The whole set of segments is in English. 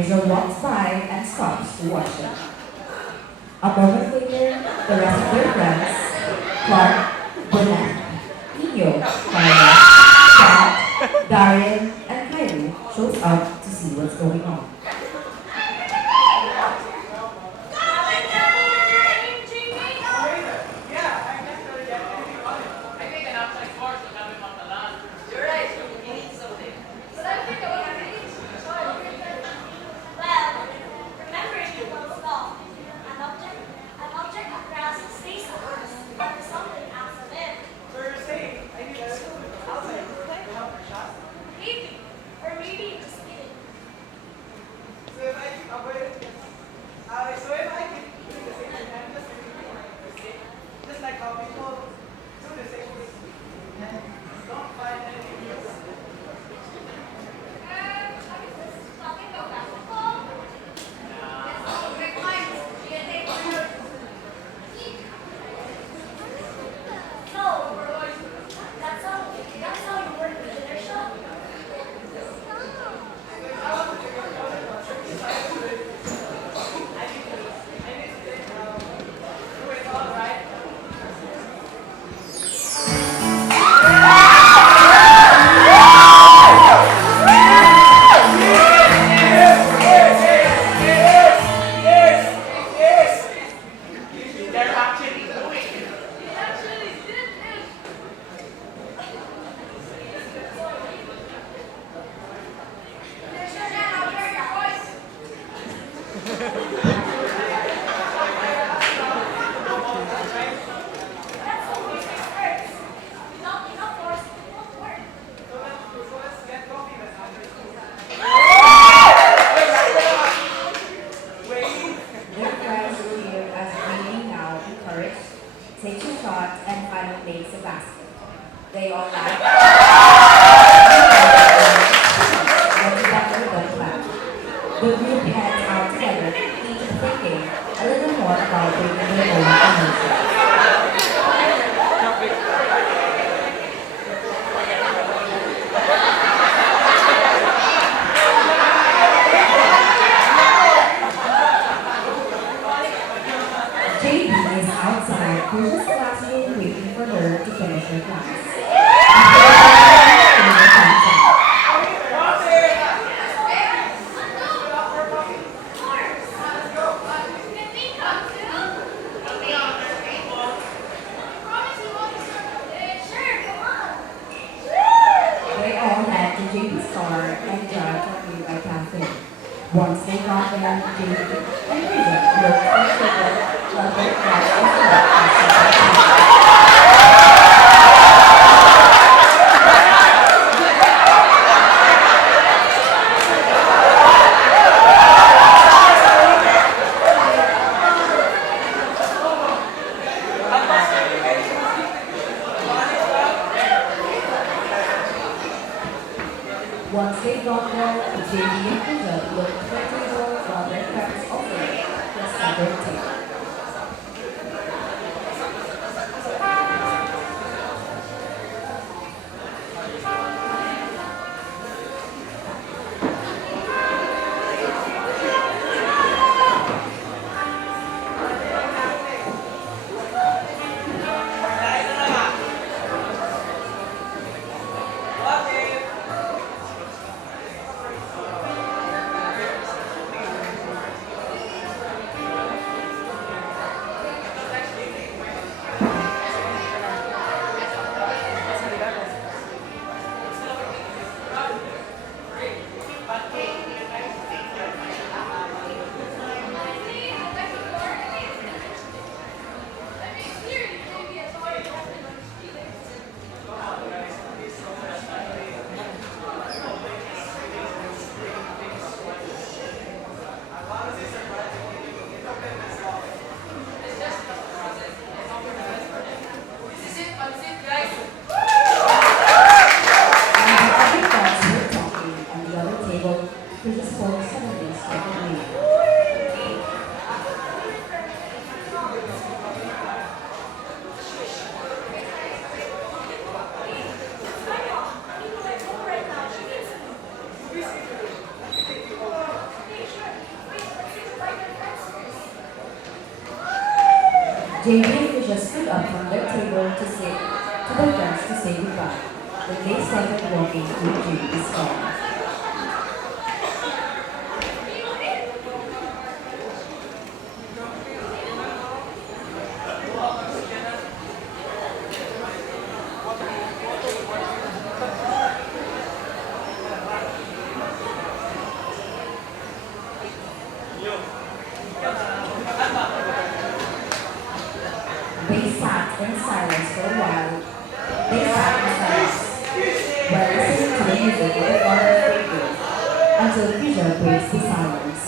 Hazel walks by and stops to watch them. A moment later, the rest of their friends, Clark, Bonnet, Nino, Carla, Scott, Darian, and Kylie, shows up to see what's going on. Their friends cheer as Jamie now encouraged, takes a shot, and finally makes a basket. They all laugh. When together, then clap. The group heads out together, each thinking a little more about bringing their own emotions. JB is outside, Chris's classroom waiting for her to finish her class. They all head to JB's car and drive to a nearby cafe. Once they got there, JB and Chris looked at sugar, while their friends Once they got there, JB and Chris looked at the table while their friends also looked at their table. Chris's phone suddenly started ringing. JB and Fisher stood up from their table to their friends to say goodbye. Then they started walking through JB's car. They sat in silence for a while. They sat in silence while listening to the music of the former figures until Fisher breaks the silence.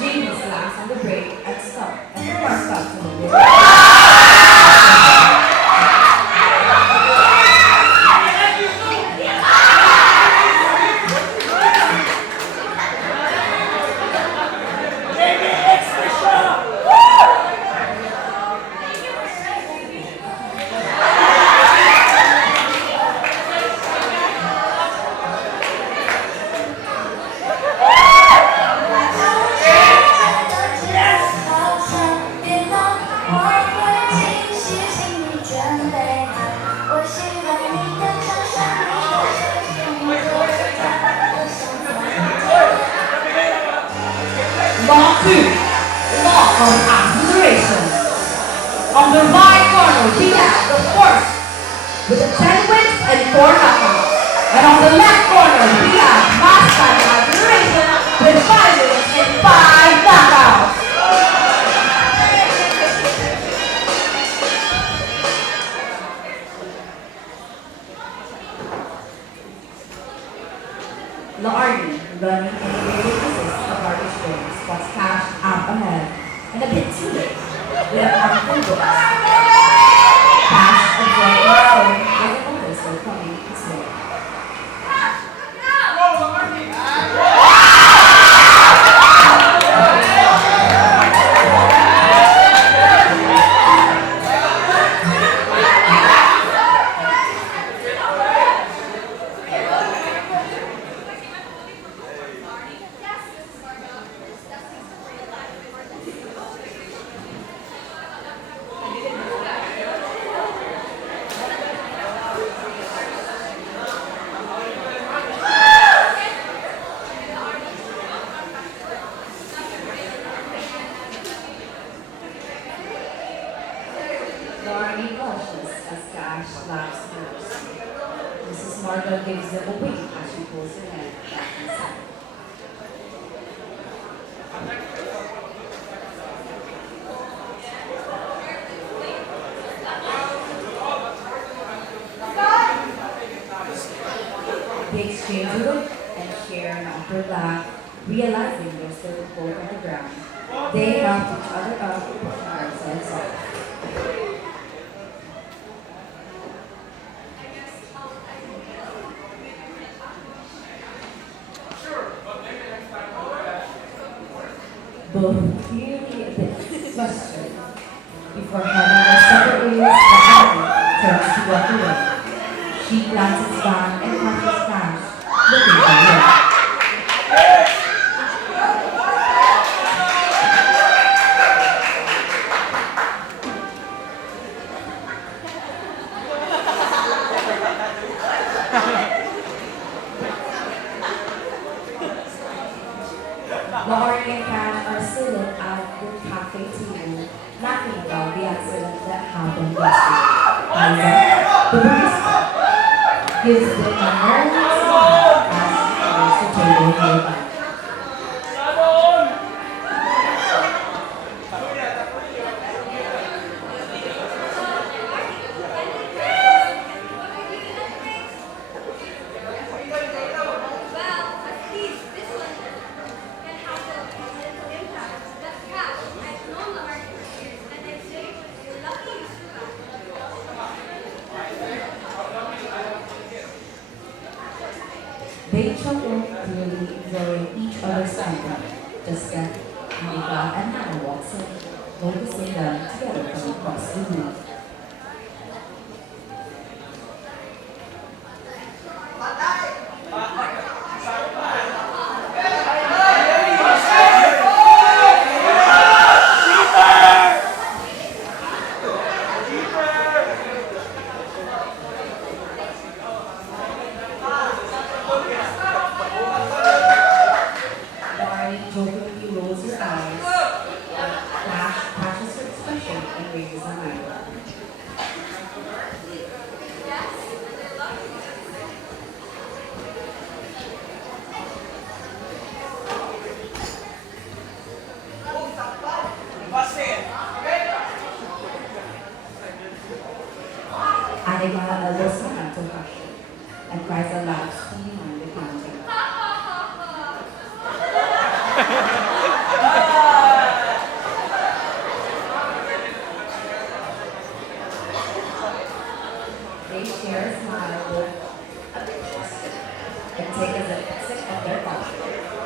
Jamie slams on the brake and stopped, and the car stopped in the middle. Law 2, Law of Acceleration. On the right corner, we have the first with the 10 wins and 4 knockouts. And on the left corner, we have Master Acceleration with 5 wins and 5 knockouts. Laurie, running in a very resist of garbage bins, spots Cash out ahead and a bit too late with a harmful books. Cash observed his phone with a noticer coming his way. Laurie blushes as Cash laughs first. Mrs. Margot gives them a wink as she pulls her head back inside. They exchange a look and share an awkward laugh, realizing they're still both on the ground. They help each other up, pushing themselves off. Both clearly a bit flustered before having their separate ways, the athlete turns to walk away. She glances back and catches Cash looking for her. Laurie and Cash are sitting at the cafe table, laughing about the accident that happened yesterday. However, the barista gives them a nervous smile as she goes to table nearby. They chuckle, clearly enjoying each other's company. Just then, Monica and Hannah walks in, noticing them together from across the room. Abigail looks behind to hush and cries aloud from behind the counter. They share a smile with a bit and take a sip of their coffee.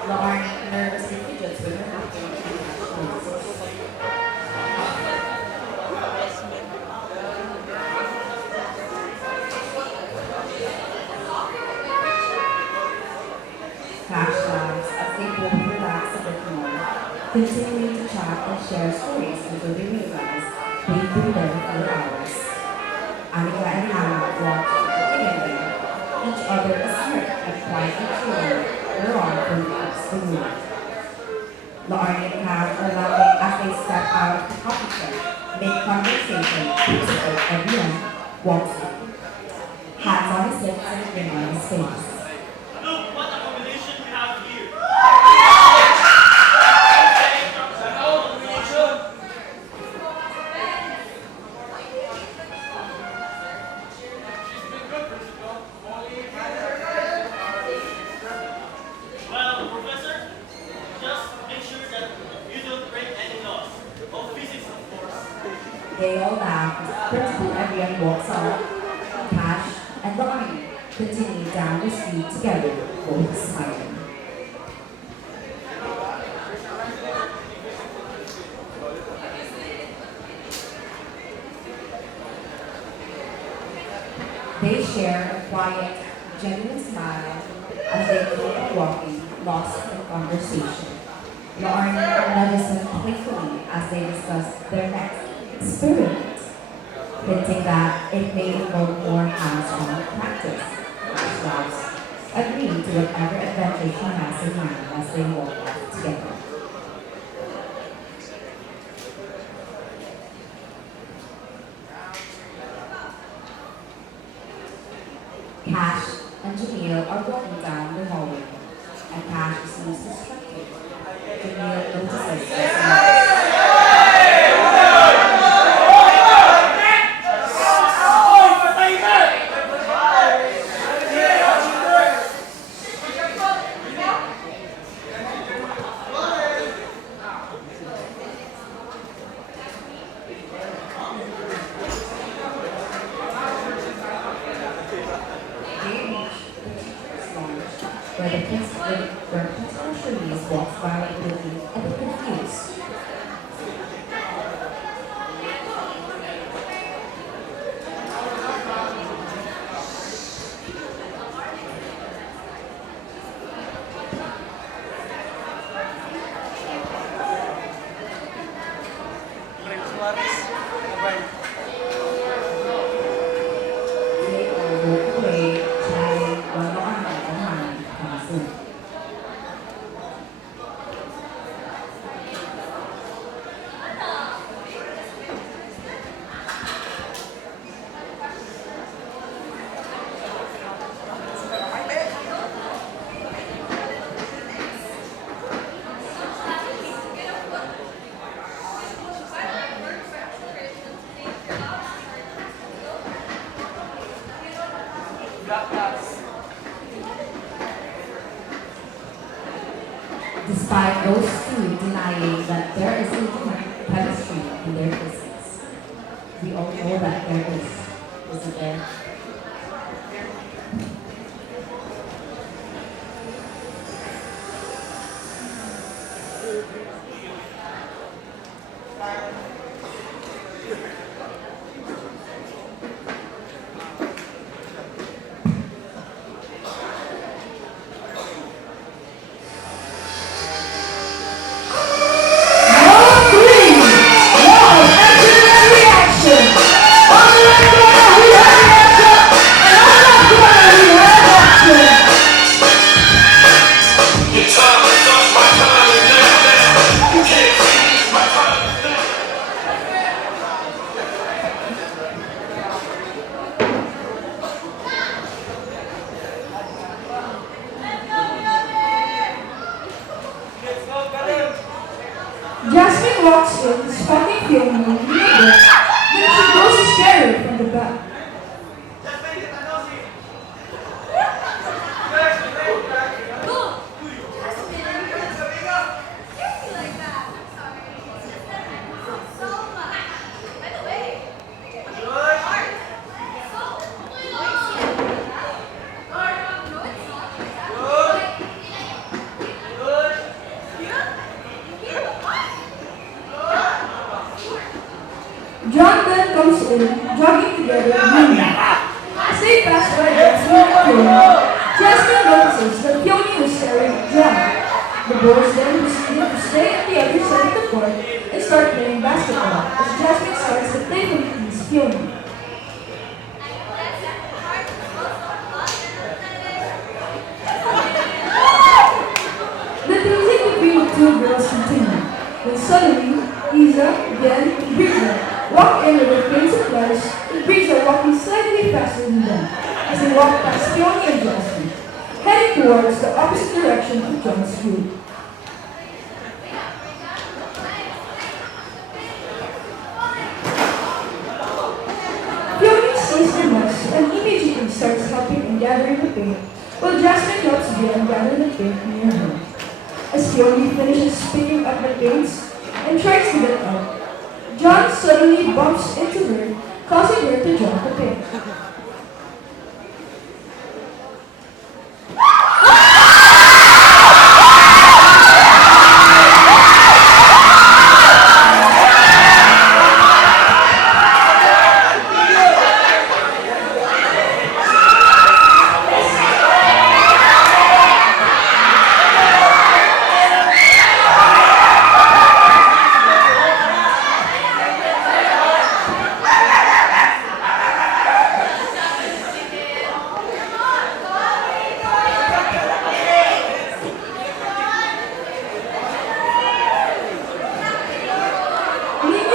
Lauren nervously fidgets with her napkin and notices. Cash laughs as they both relax a bit more, continuing to chat and share stories until they realize they've been there for hours. Annika and Hannah walk together, each other a smirk and quietly chewing their arm from across the room. Lauren and Cash are laughing as they step out of the coffee shop, make conversation, until everyone walks in. Hands on his lips and a grin on his face. Look what a combination we have here. Well, Professor, just make sure that you don't break any laws of physics, of course. They all laugh as Principal everyone walks off. Cash and Lauren continue down the street together, both smiling. They share a quiet, genuine smile as they keep walking, lost in conversation. Lauren notices them playfully as they discuss their next experiment, hinting that it may involve more hands-on practice. Slaves agree to whatever adventure she has in mind as they walk off together. Cash and Jamil are walking down the hallway, and Cash seems distracted. Jamil notices this. Where Principal Cherise walks by looking a bit confused. They all walk away, chatting while Lauren and Hannah comes in. Despite those two denying that there is a chemistry in their physics, we all know that there is, isn't there? Jasmine walks in, spotting Fiona in the book, then she goes to scare her from the back. John then comes in, jogging together with me. As they pass by Jasmine and Peony, Jasmine notices that Peony is staring at John. The boys then proceeded to stay at the other side of the court and start playing basketball as Jasmine starts to playfully tease Peony. The teasing between the two girls continued, when suddenly Isa, Glenn, and Breezer walk in with their paint supplies, and Breezer walking slightly faster than them as they walk past Peony and Jasmine, heading towards the opposite direction of John's group. Peony sees the mess and immediately starts helping in gathering the paint, while Jasmine helps Glenn gather the paint near her. As Peony finishes picking up the paints and tries to get out, John suddenly bumps into her, causing her to drop the paint.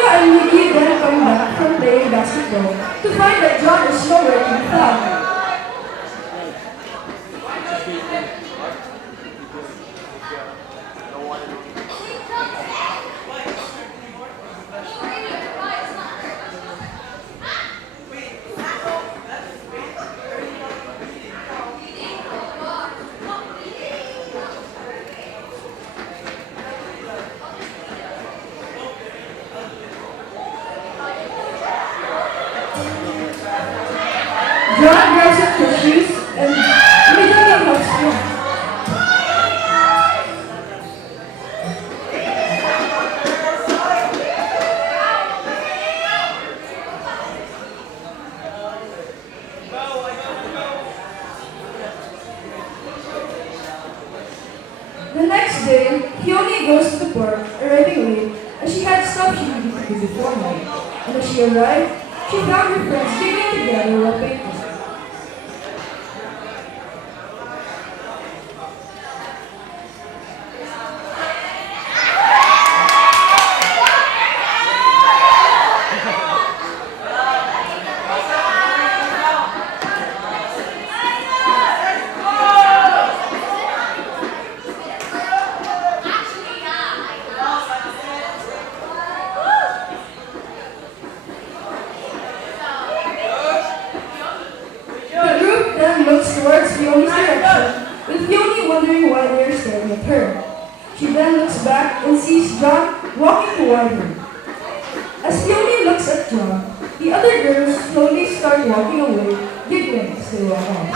And Nikki then come back from playing basketball to find that John is nowhere to be found. John grabs up her shoes and immediately helps him. The next day, Peony goes to the park, arriving late, as she had stuff she needed to do beforehand. And as she arrived, she found her friends digging together while painting. Looks towards Peony's direction, with Peony wondering why they are staring at her. She then looks back and sees John walking toward her. As Peony looks at John, the other girls slowly start walking away, giggling as they walk on.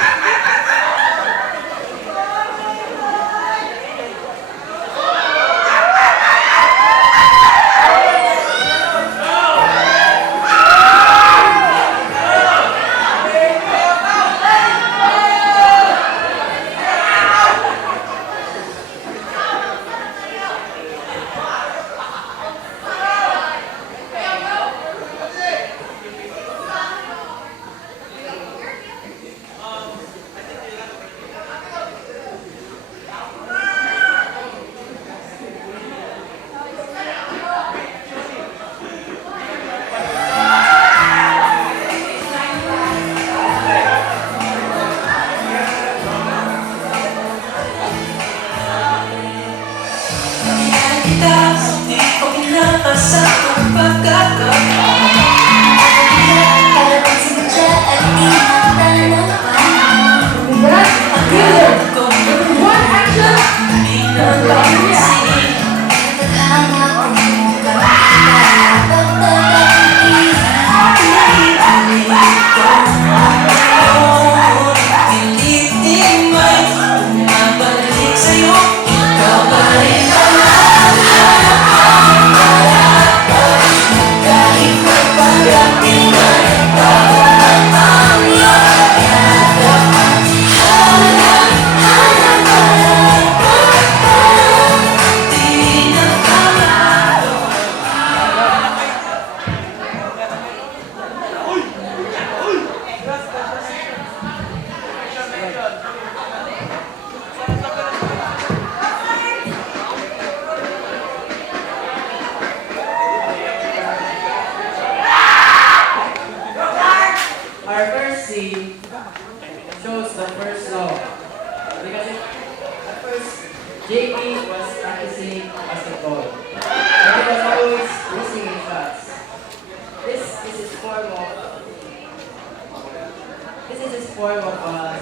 form of a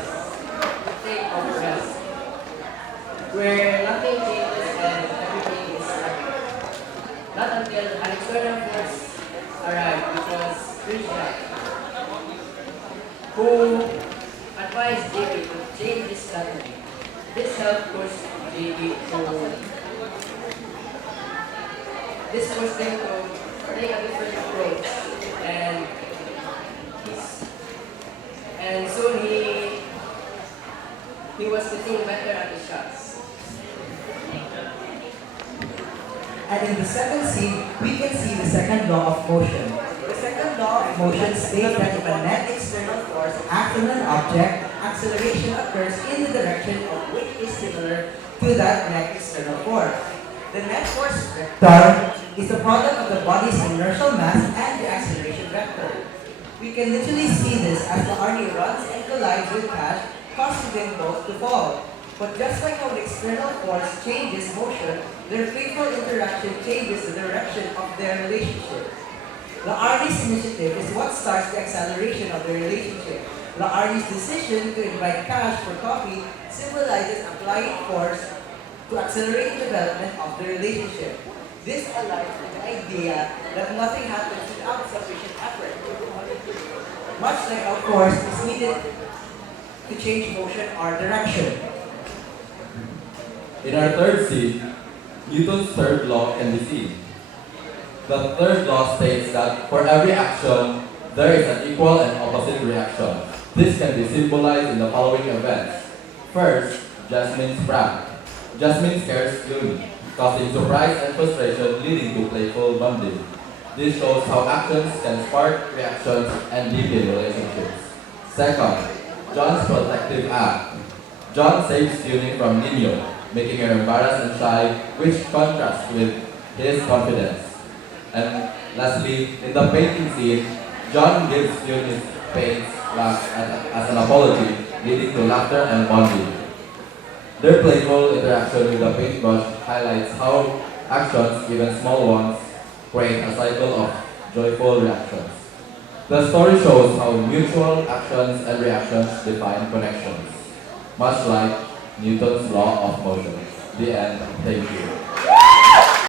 state of rest, where nothing changes and everything is static. Not until an external force arrived, which was Krishna, who advised JB to change his strategy. This helped push JB to this pushed him to take a different approach, and soon he was getting better at his shots. And in the second scene, we can see the second law of motion. The second law of motion states that if a net external force acts on an object, acceleration occurs in the direction of which is similar to that net external force. The net force vector is the product of the body's inertial mass and the acceleration vector. We can literally see this as the army runs and collides with Cash, causing them both to fall. But just like how the external force changes motion, their playful interaction changes the direction of their relationship. Laarni's initiative is what starts the acceleration of their relationship. Laarni's decision to invite Cash for coffee symbolizes applying force to accelerate the development of the relationship. This aligns with the idea that nothing happens without sufficient effort. Much like how force is needed to change motion or direction. In our third scene, Newton's third law can be seen. The third law states that for every action, there is an equal and opposite reaction. This can be symbolized in the following events. First, Jasmine's prank. Jasmine scares Yumi, causing surprise and frustration leading to playful bonding. This shows how actions can spark reactions and deepen relationships. Second, John's protective act. John saves Yumi from Nino, making her embarrassed and shy, which contrasts with his confidence. And lastly, in the painting scene, John gives Yumi paints as an apology, leading to laughter and bonding. Their playful interaction with the paintbrush highlights how actions, even small ones, create a cycle of joyful reactions. The story shows how mutual actions and reactions define connections, much like Newton's law of motion. The end. Thank you.